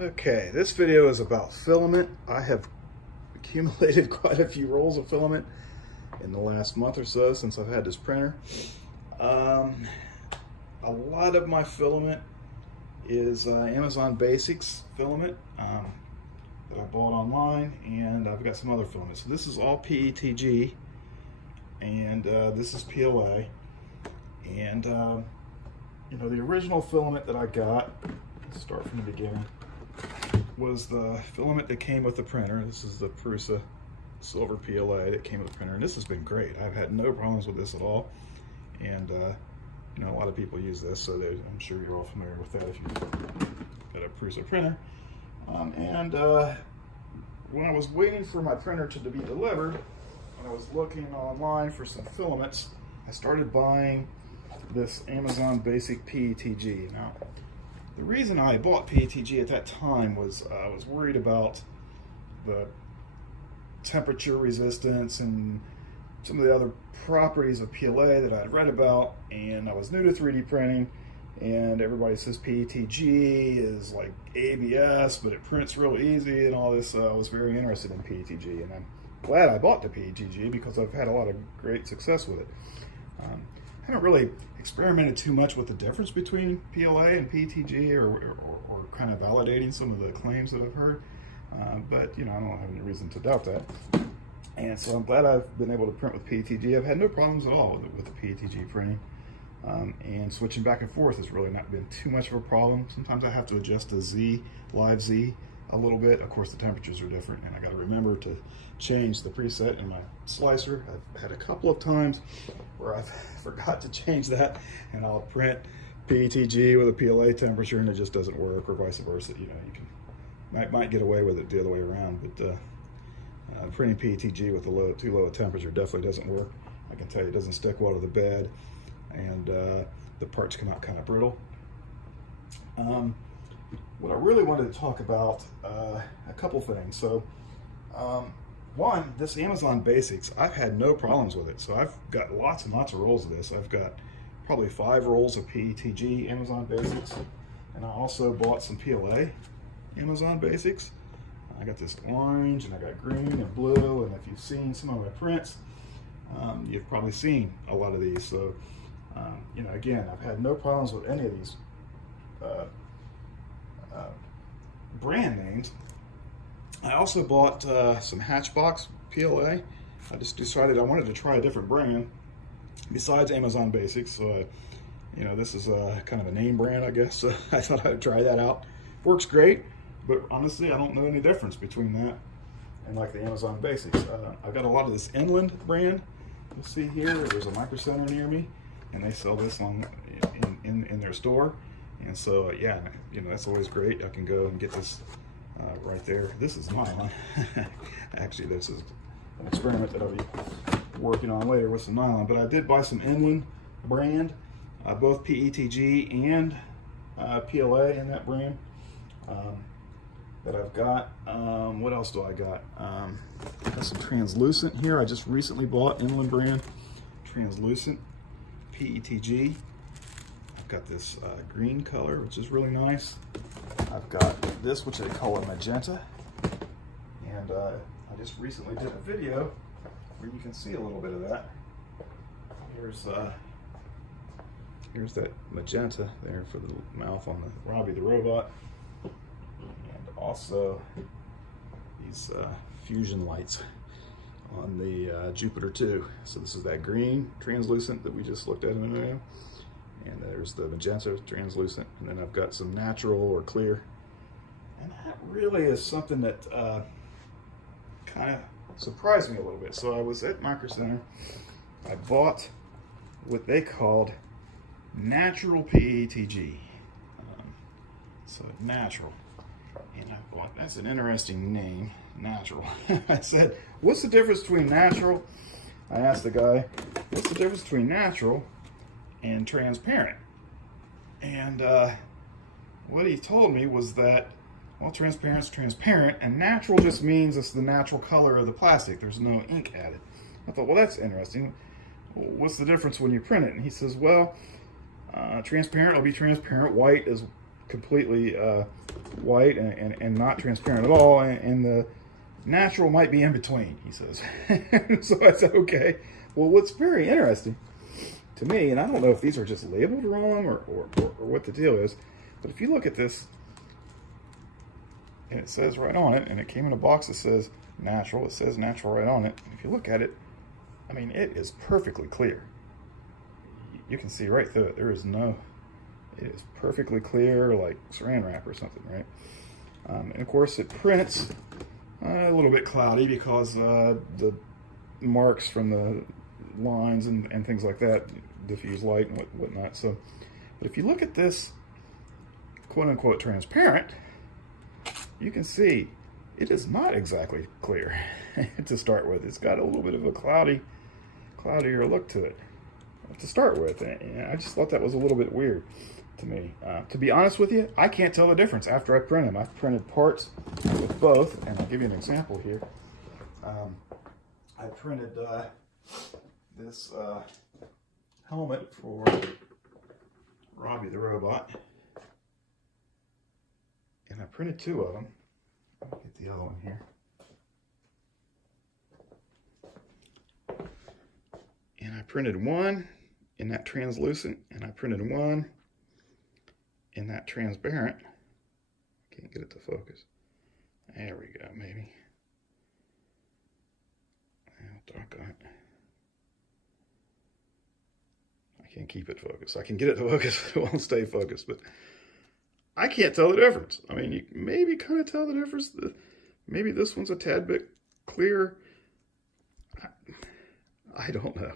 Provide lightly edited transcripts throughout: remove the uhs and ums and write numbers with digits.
Okay, this video is about filament. I have accumulated quite a few rolls of filament in the last month or so since I've had this printer. A lot of my filament is Amazon Basics filament that I bought online, and I've got some other filaments. So this is all PETG, and this is PLA. And you know, the original filament that I got, let's start from the beginning, was the filament that came with the printer. This is the Prusa silver PLA that came with the printer, and this has been great. I've had no problems with this at all. And you know, a lot of people use this, so I'm sure you're all familiar with that if you've got a Prusa printer. When I was waiting for my printer to be delivered, when I was looking online for some filaments, I started buying this Amazon Basic PETG. Now, the reason I bought PETG at that time was I was worried about the temperature resistance and some of the other properties of PLA that I'd read about, and I was new to 3D printing, and everybody says PETG is like ABS, but it prints real easy and all this, so I was very interested in PETG, and I'm glad I bought the PETG because I've had a lot of great success with it. I haven't really experimented too much with the difference between PLA and PETG or kind of validating some of the claims that I've heard, but you know, I don't have any reason to doubt that. And so I'm glad I've been able to print with PETG. I've had no problems at all with the PETG printing. And switching back and forth has really not been too much of a problem. Sometimes I have to adjust the live Z a little bit. Of course, the temperatures are different, and I got to remember to change the preset in my slicer. I've had a couple of times where I've forgot to change that, and I'll print PETG with a PLA temperature, and it just doesn't work, or vice versa. You know, you might get away with it the other way around, but printing PETG with too low a temperature definitely doesn't work. I can tell you, it doesn't stick well to the bed, and the parts come out kind of brittle. What I really wanted to talk about, a couple things. So, one, this Amazon Basics, I've had no problems with it. So I've got lots and lots of rolls of this. I've got probably 5 rolls of PETG Amazon Basics, and I also bought some PLA Amazon Basics. I got this orange, and I got green and blue, and if you've seen some of my prints, you've probably seen a lot of these. So, you know, again, I've had no problems with any of these brand names. I also bought some Hatchbox PLA. I just decided I wanted to try a different brand besides Amazon Basics. So, you know, this is kind of a name brand, I guess. So I thought I'd try that out. Works great, but honestly, I don't know any difference between that and like the Amazon Basics. I've got a lot of this Inland brand. You'll see here, there's a Micro Center near me, and they sell this in their store. And so, yeah, you know, that's always great. I can go and get this right there. This is nylon. Actually, this is an experiment that I'll be working on later with some nylon. But I did buy some Inland brand, both PETG and PLA in that brand that I've got. What else do I got? Got some translucent here. I just recently bought Inland brand translucent PETG. I've got this green color, which is really nice. I've got this, which they call a magenta. And I just recently did a video where you can see a little bit of that. Here's that magenta there for the mouth on the Robbie the robot. And also these fusion lights on the Jupiter 2. So this is that green translucent that we just looked at in a minute. And there's the magenta translucent, and then I've got some natural or clear. And that really is something that kind of surprised me a little bit. So I was at Micro Center. I bought what they called natural PETG. So natural. And I thought, that's an interesting name, natural. I said, what's the difference between natural? I asked the guy, what's the difference between natural and transparent? And what he told me was that, well, transparent's transparent, and natural just means it's the natural color of the plastic. There's no ink added. I thought, well, that's interesting. What's the difference when you print it? And he says, well, transparent will be transparent. White is completely white and not transparent at all, and the natural might be in between, he says. So I said, okay. Well, what's very interesting to me, and I don't know if these are just labeled wrong or what the deal is, but if you look at this, and it says right on it, and it came in a box that says natural, it says natural right on it. And if you look at it, I mean, it is perfectly clear. You can see right through it. It is perfectly clear, like saran wrap or something, right? And of course it prints a little bit cloudy because the marks from the lines and things like that diffuse light and whatnot. So, but if you look at this quote unquote transparent, you can see it is not exactly clear to start with. It's got a little bit of a cloudier look to it to start with. And I just thought that was a little bit weird to me. To be honest with you, I can't tell the difference after I print them. I've printed parts with both, and I'll give you an example here. I printed this helmet for Robbie the robot, and I printed two of them. Let me get the other one here. And I printed one in that translucent, and I printed one in that transparent. Can't get it to focus. There we go, maybe. Dark on it. I can't keep it focused. I can get it to focus, but it won't stay focused. But I can't tell the difference. I mean, you can maybe kind of tell the difference. Maybe this one's a tad bit clearer. I don't know.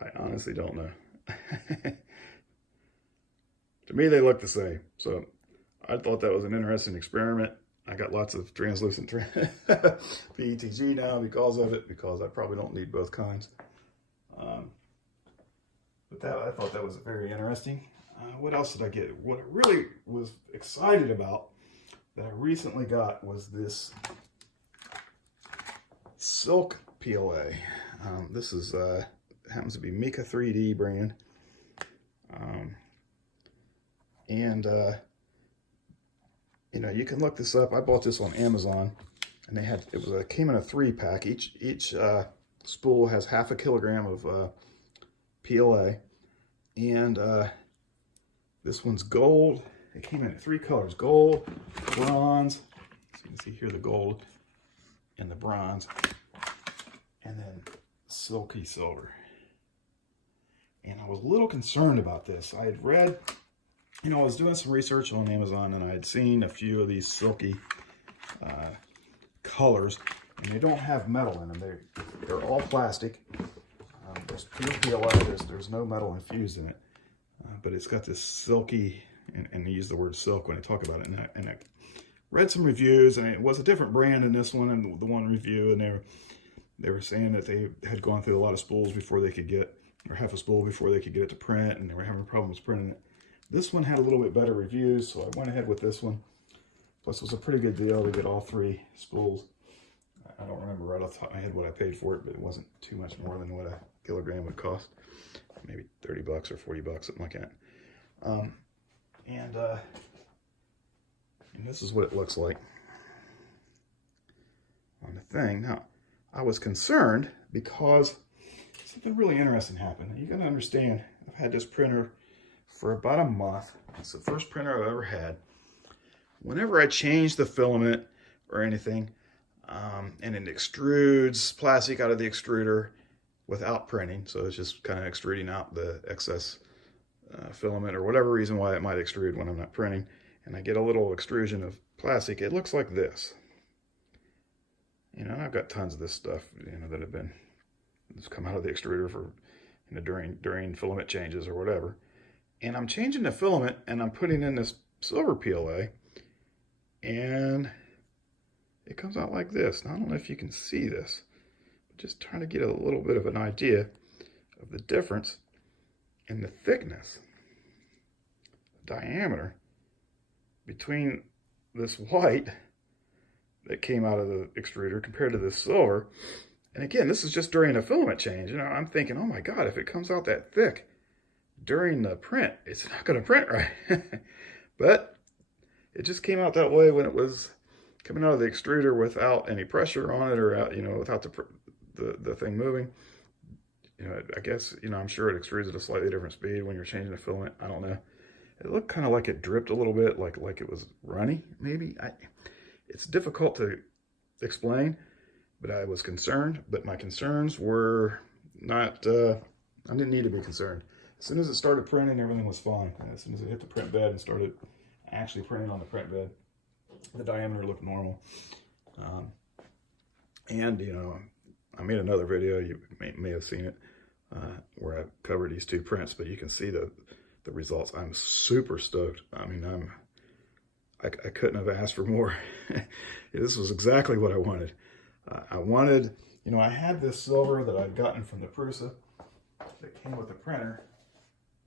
I honestly don't know. To me, they look the same. So I thought that was an interesting experiment. I got lots of translucent PETG now because of it, because I probably don't need both kinds. But I thought that was very interesting. What else did I get? What I really was excited about that I recently got was this silk PLA. This is happens to be Mika 3D brand. You know, you can look this up. I bought this on Amazon, and it came in a 3-pack. Each spool has half a kilogram of PLA, and this one's gold. It came in 3 colors: gold, bronze. So you can see here the gold and the bronze, and then silky silver. And I was a little concerned about this. I had read, you know, I was doing some research on Amazon, and I had seen a few of these silky colors, and they don't have metal in them. They're all plastic. There's pure PLA. There's no metal infused in it, but it's got this silky, and they use the word silk when I talk about it. And I read some reviews, and it was a different brand in this one and the one review, and they were saying that they had gone through a lot of spools before they could get, or half a spool before they could get it to print, and they were having problems printing it. This one had a little bit better reviews, so I went ahead with this one. Plus, it was a pretty good deal to get all 3 spools. I don't remember right off the top of my head what I paid for it, but it wasn't too much more than what a kilogram would cost. Maybe 30 bucks or 40 bucks, something like that. And this is what it looks like on the thing. Now, I was concerned because something really interesting happened. You gotta understand, I've had this printer for about a month. It's the first printer I've ever had. Whenever I change the filament or anything, and it extrudes plastic out of the extruder without printing, so it's just kind of extruding out the excess filament or whatever reason why it might extrude when I'm not printing, and I get a little extrusion of plastic, it looks like this. You know, I've got tons of this stuff, you know, that have been come out of the extruder for, you know, during filament changes or whatever. And I'm changing the filament, and I'm putting in this silver PLA, and it comes out like this. Now, I don't know if you can see this, but just trying to get a little bit of an idea of the difference in the thickness, the diameter between this white that came out of the extruder compared to this silver. And again, this is just during a filament change. You know, I'm thinking, oh my God, if it comes out that thick during the print, it's not going to print right. But it just came out that way when it was coming out of the extruder without any pressure on it, or out, you know, without the thing moving. You know, I guess, you know, I'm sure it extrudes at a slightly different speed when you're changing the filament. I don't know. It looked kind of like it dripped a little bit, like it was runny, maybe. It's difficult to explain, but I was concerned. But my concerns were not, I didn't need to be concerned. As soon as it started printing, everything was fine. As soon as it hit the print bed and started actually printing on the print bed, the diameter looked normal. And, you know, I made another video, you may have seen it, where I covered these two prints, but you can see the results. I'm super stoked. I mean, I couldn't have asked for more. This was exactly what I wanted. I wanted, you know, I had this silver that I'd gotten from the Prusa that came with the printer,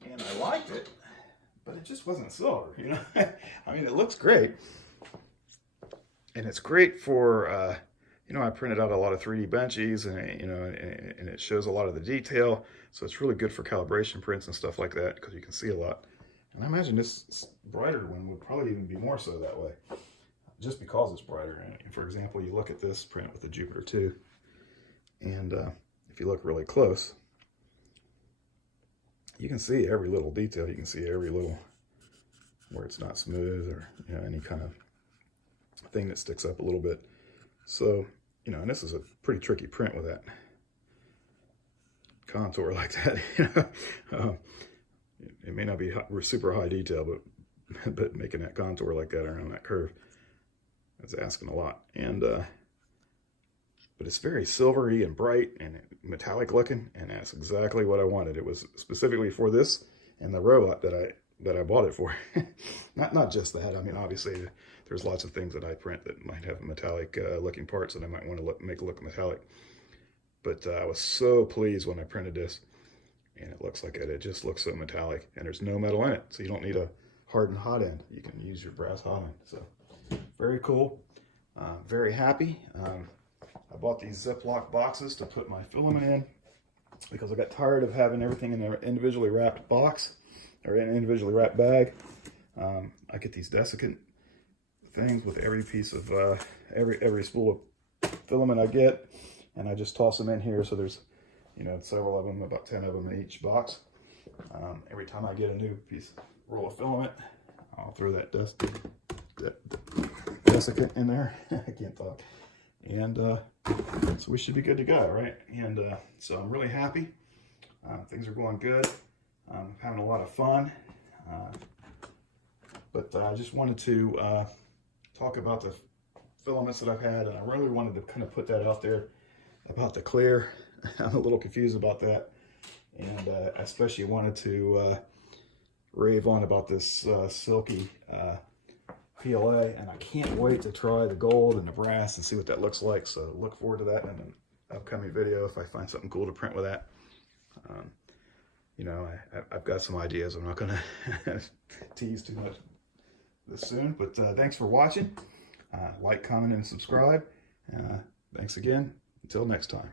and I liked it, but it just wasn't silver, you know. I mean, it looks great, and it's great for, you know, I printed out a lot of 3D benchies, and you know, and it shows a lot of the detail, so it's really good for calibration prints and stuff like that, because you can see a lot. And I imagine this brighter one would probably even be more so that way, just because it's brighter. And for example, you look at this print with the Jupiter 2, and if you look really close, you can see every little detail. You can see every little, where it's not smooth, or, you know, any kind of thing that sticks up a little bit. So, you know, and this is a pretty tricky print with that contour like that. You know, it may not be super high detail, but making that contour like that around that curve, that's asking a lot. And but it's very silvery and bright and metallic looking, and that's exactly what I wanted. It was specifically for this and the robot that I bought it for. not just that. I mean, obviously there's lots of things that I print that might have metallic looking parts that I might want to make look metallic. But I was so pleased when I printed this, and it looks like it. It just looks so metallic, and there's no metal in it, so you don't need a hardened hot end. You can use your brass hot end. So very cool. Very happy. I bought these Ziploc boxes to put my filament in, because I got tired of having everything in an individually wrapped box, or in an individually wrapped bag. I get these desiccant things with every piece of every spool of filament I get, and I just toss them in here. So there's, you know, several of them, about 10 of them in each box. Every time I get a new roll of filament, I'll throw that desiccant in there. I can't talk. And so we should be good to go, right? And so I'm really happy. Things are going good. I'm having a lot of fun. But I just wanted to talk about the filaments that I've had, and I really wanted to kind of put that out there about the clear. I'm a little confused about that, and I especially wanted to rave on about this silky PLA, and I can't wait to try the gold and the brass and see what that looks like. So look forward to that in an upcoming video if I find something cool to print with that. You know, I've got some ideas. I'm not going to tease too much this soon, but thanks for watching. Like, comment, and subscribe. Thanks again. Until next time.